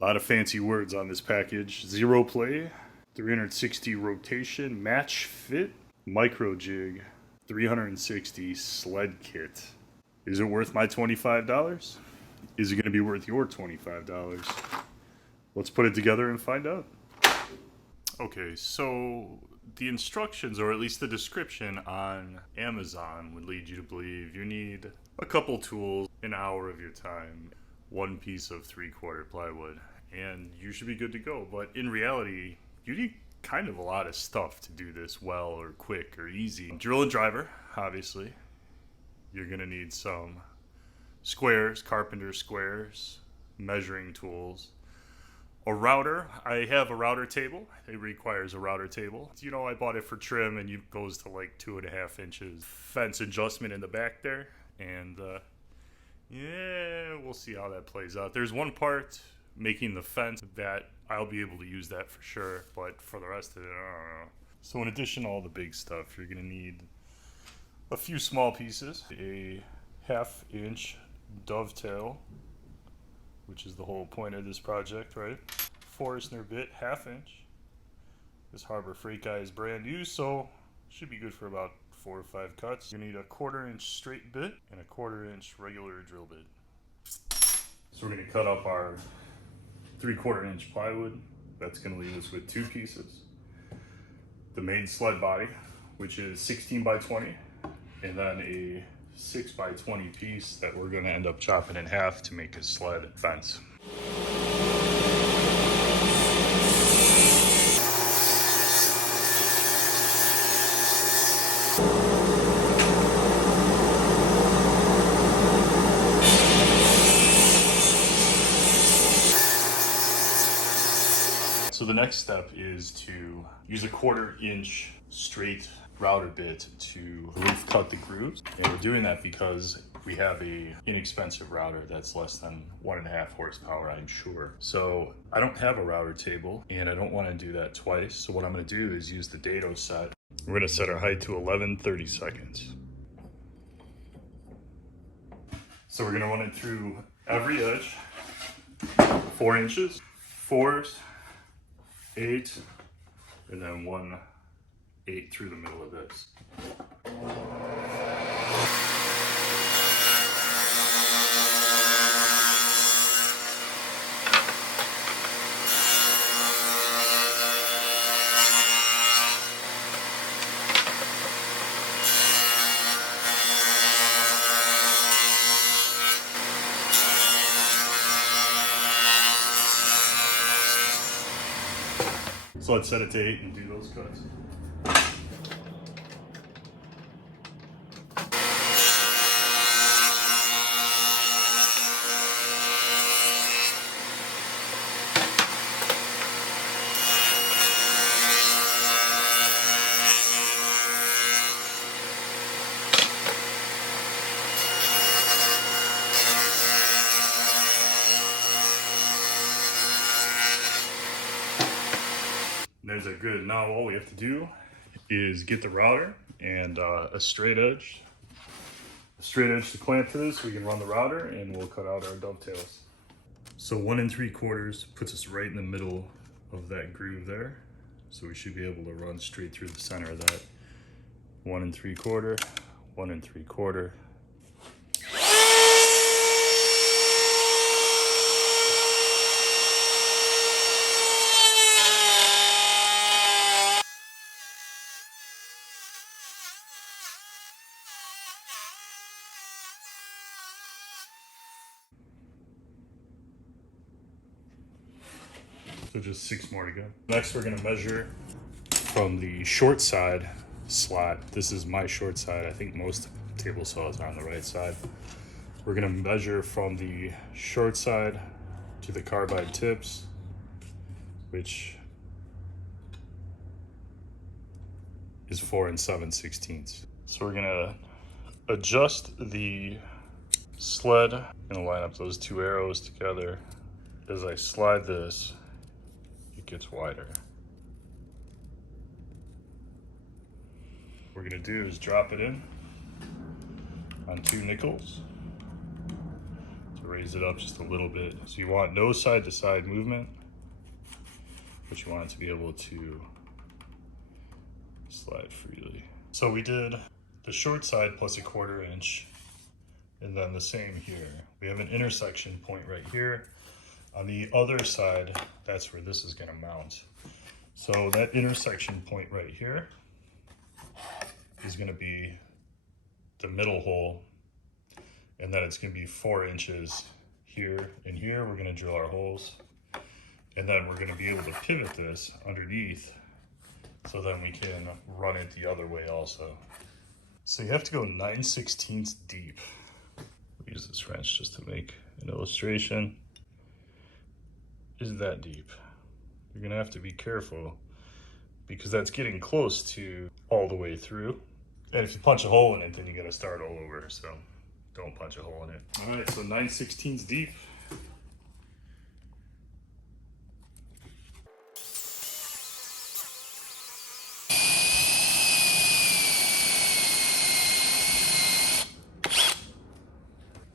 A lot of fancy words on this package. Zero play, 360 rotation, match fit, micro jig, 360 sled kit. Is it worth my $25? Is it going to be worth your $25? Let's put it together and find out. Okay, so the instructions, or at least the description on Amazon, would lead you to believe you need a couple tools, an hour of your time, one piece of 3/4 plywood, and you should be good to go. But in reality, you need kind of a lot of stuff to do this well or quick or easy. Drill and driver, obviously. You're going to need some squares, carpenter squares, measuring tools, a router. I have a router table. It requires a router table. You know, I bought it for trim and it goes to like 2.5 inches. Fence adjustment in the back there. And yeah, we'll see how that plays out. There's one part making the fence that I'll be able to use that for sure. But for the rest of it, I don't know. So in addition to all the big stuff, you're going to need a few small pieces. A 1/2 inch dovetail, which is the whole point of this project, right? Forstner bit, 1/2 inch. This Harbor Freight guy is brand new, so should be good for about 4 or 5 cuts. You need a 1/4 inch straight bit and a 1/4 inch regular drill bit. So we're gonna cut up our 3/4 inch plywood. That's gonna leave us with 2 pieces. The main sled body, which is 16 by 20, and then a 6 by 20 piece that we're gonna end up chopping in half to make a sled fence. So the next step is to use a 1/4 inch straight router bit to relief cut the grooves. And we're doing that because we have a inexpensive router that's less than 1.5 horsepower, I'm sure. So I don't have a router table and I don't want to do that twice. So what I'm going to do is use the dado set. We're going to set our height to 11 seconds. So we're going to run it through every edge, 4 inches, 4s, 8, and then 1/8 through the middle of this. So let's set it to 8 and do those cuts. There's a good, now all we have to do is get the router and a straight edge. A straight edge to clamp to this, we can run the router and we'll cut out our dovetails. So 1 3/4 puts us right in the middle of that groove there. So we should be able to run straight through the center of that. 1 3/4, 1 3/4. So just 6 more to go. Next, we're gonna measure from the short side slot. This is my short side. I think most table saws are on the right side. We're gonna measure from the short side to the carbide tips, which is 4 7/16. So we're gonna adjust the sled. I'm gonna line up those 2 arrows together. As I slide this, it gets wider. What we're gonna do is drop it in on 2 nickels to raise it up just a little bit. So you want no side to side movement, but you want it to be able to slide freely. So we did the short side plus a 1/4 inch, and then the same here. We have an intersection point right here. On the other side, that's where this is gonna mount. So that intersection point right here is gonna be the middle hole, and then it's gonna be 4 inches here and here. We're gonna drill our holes, and then we're gonna be able to pivot this underneath, so then we can run it the other way also. So you have to go 9/16 deep. We'll use this wrench just to make an illustration. Isn't that deep? You're gonna have to be careful because that's getting close to all the way through. And if you punch a hole in it, then you gotta start all over. So don't punch a hole in it. All right, so 9/16 deep.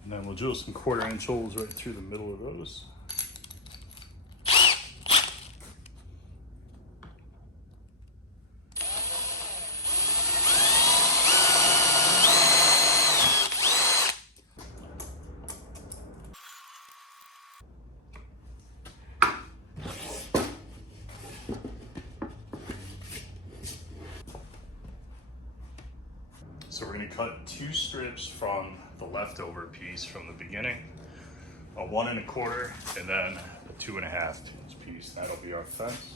And then we'll drill some 1/4 inch holes right through the middle of those. So we're going to cut 2 strips from the leftover piece from the beginning, a 1 1/4 and then a 2 1/2 inch piece. That'll be our fence.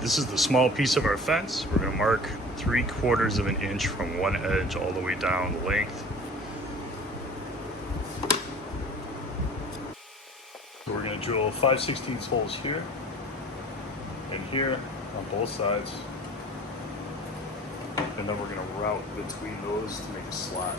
This is the small piece of our fence. We're going to mark 3/4 inch from one edge all the way down the length. So we're going to drill 5/16 holes here and here on both sides, and then we're going to route between those to make a slot.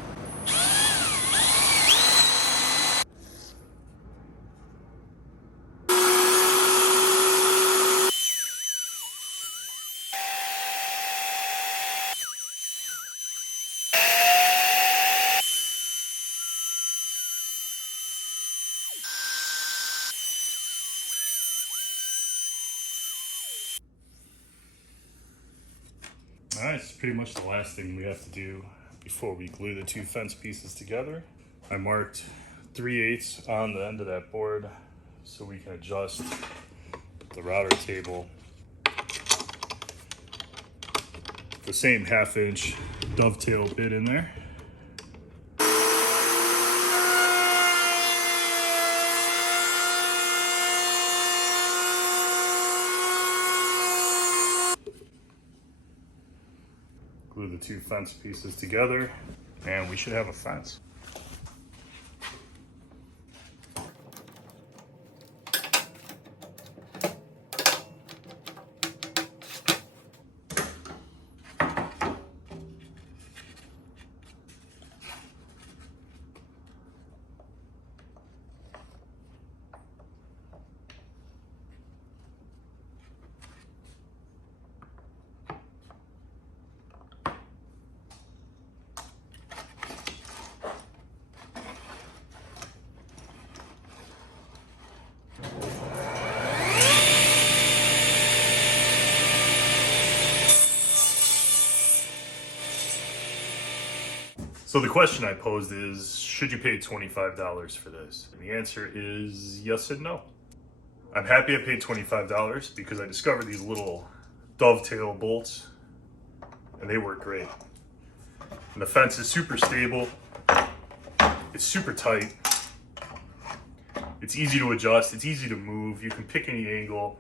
All right, it's pretty much the last thing we have to do before we glue the 2 fence pieces together. I marked 3/8 on the end of that board so we can adjust the router table. The same 1/2 inch dovetail bit in there. Glue the 2 fence pieces together, and we should have a fence. So the question I posed is, should you pay $25 for this? And the answer is yes and no. I'm happy I paid $25 because I discovered these little dovetail bolts and they work great. And the fence is super stable. It's super tight. It's easy to adjust. It's easy to move. You can pick any angle.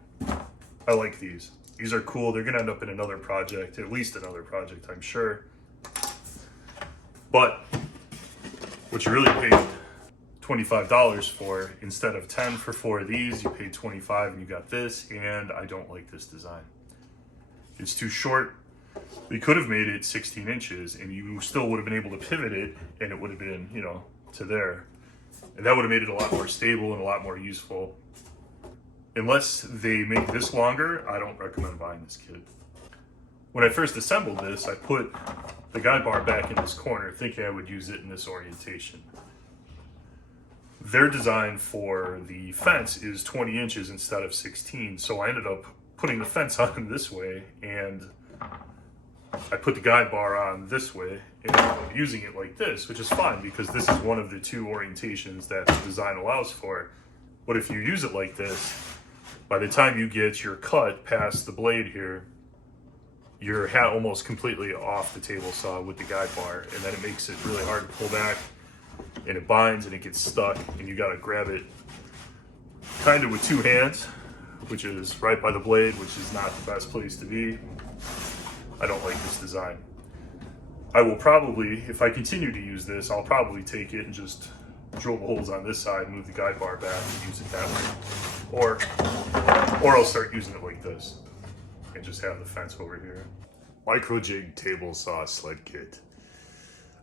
I like these. These are cool. They're gonna end up in another project, at least another project, I'm sure. But what you really paid $25 for, instead of 10 for 4 of these, you paid 25 and you got this, and I don't like this design. It's too short. We could have made it 16 inches and you still would have been able to pivot it and it would have been, you know, to there. And that would have made it a lot more stable and a lot more useful. Unless they make this longer, I don't recommend buying this kit. When I first assembled this, I put the guide bar back in this corner thinking I would use it in this orientation. Their design for the fence is 20 inches instead of 16, so I ended up putting the fence on this way, and I put the guide bar on this way, and I'm using it like this, which is fine because this is one of the two orientations that the design allows for. But if you use it like this, by the time you get your cut past the blade here, you're almost completely off the table saw with the guide bar, and then it makes it really hard to pull back, and it binds and it gets stuck, and you gotta grab it kind of with two hands, which is right by the blade, which is not the best place to be. I don't like this design. I will probably, if I continue to use this, I'll probably take it and just drill the holes on this side, move the guide bar back, and use it that way. Or I'll start using it like this and just have the fence over here. Micro jig table saw sled kit.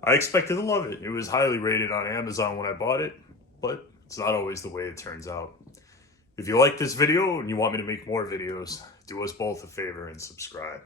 I expected to love it. It was highly rated on Amazon when I bought it, but it's not always the way it turns out. If you like this video and you want me to make more videos, do us both a favor and subscribe.